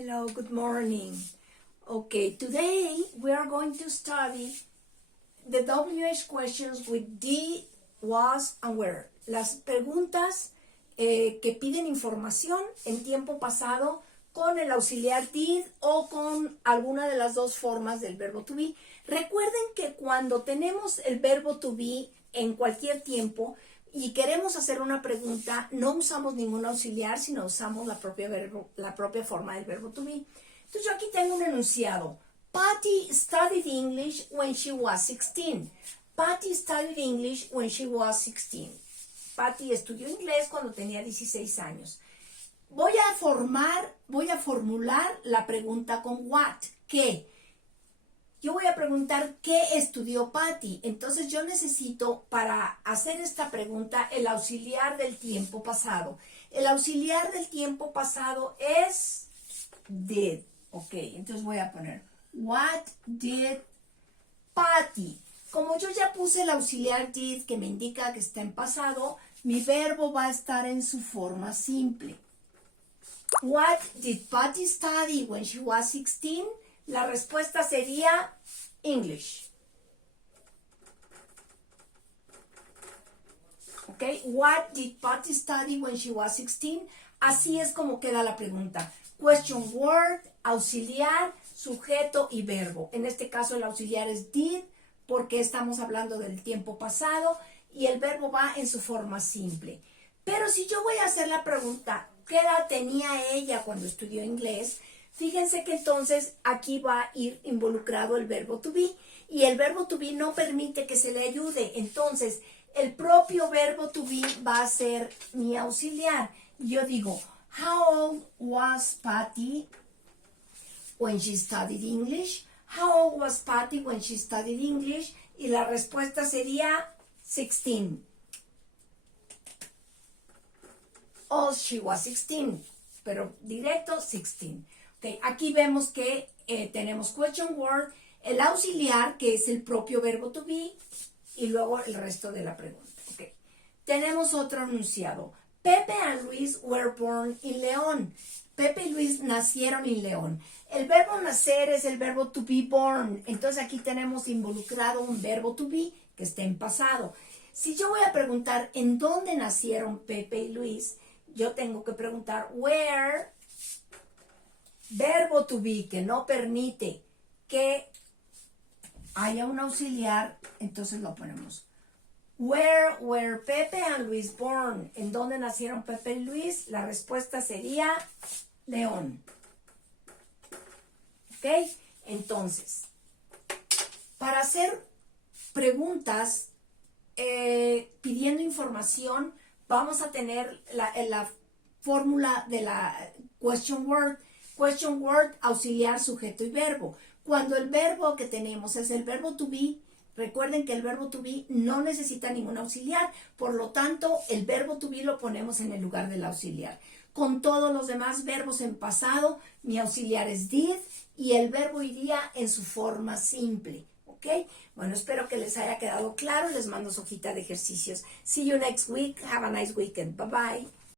Hello, good morning. Okay, today we are going to study the WH questions with did, was, and where. Las preguntas que piden información en tiempo pasado con el auxiliar did o con alguna de las dos formas del verbo to be. Recuerden que cuando tenemos el verbo to be en cualquier tiempo y queremos hacer una pregunta, no usamos ningún auxiliar, sino usamos la propia forma del verbo to be. Entonces yo aquí tengo un enunciado. Patty studied English when she was 16. Patty studied English when she was 16. Patty estudió inglés cuando tenía 16 años. Voy a formular la pregunta con what, ¿qué? Yo voy a preguntar ¿qué estudió Patty? Entonces yo necesito para hacer esta pregunta el auxiliar del tiempo pasado. El auxiliar del tiempo pasado es did. Ok, entonces voy a poner what did Patty. Como yo ya puse el auxiliar did que me indica que está en pasado, mi verbo va a estar en su forma simple. What did Patty study when she was 16? La respuesta sería English. ¿Ok? What did Patty study when she was 16? Así es como queda la pregunta. Question word, auxiliar, sujeto y verbo. En este caso el auxiliar es did porque estamos hablando del tiempo pasado y el verbo va en su forma simple. Pero si yo voy a hacer la pregunta, ¿qué edad tenía ella cuando estudió inglés? Fíjense que entonces aquí va a ir involucrado el verbo to be y el verbo to be no permite que se le ayude. Entonces, el propio verbo to be va a ser mi auxiliar. Yo digo, how old was Patty when she studied English? How old was Patty when she studied English? Y la respuesta sería 16. Oh, she was 16. Pero directo, 16. Okay, aquí vemos que tenemos question word, el auxiliar, que es el propio verbo to be, y luego el resto de la pregunta. Okay. Tenemos otro enunciado. Pepe and Luis were born in León. Pepe y Luis nacieron en León. El verbo nacer es el verbo to be born. Entonces aquí tenemos involucrado un verbo to be que está en pasado. Si yo voy a preguntar en dónde nacieron Pepe y Luis, yo tengo que preguntar where. Verbo to be que no permite que haya un auxiliar, entonces lo ponemos. Where were Pepe and Luis born? ¿En dónde nacieron Pepe y Luis? La respuesta sería León. ¿Ok? Entonces, para hacer preguntas pidiendo información, vamos a tener la fórmula de la question word. Question word, auxiliar, sujeto y verbo. Cuando el verbo que tenemos es el verbo to be, recuerden que el verbo to be no necesita ningún auxiliar, por lo tanto, el verbo to be lo ponemos en el lugar del auxiliar. Con todos los demás verbos en pasado, mi auxiliar es did y el verbo iría en su forma simple. ¿Ok? Bueno, espero que les haya quedado claro. Les mando su hojita de ejercicios. See you next week. Have a nice weekend. Bye bye.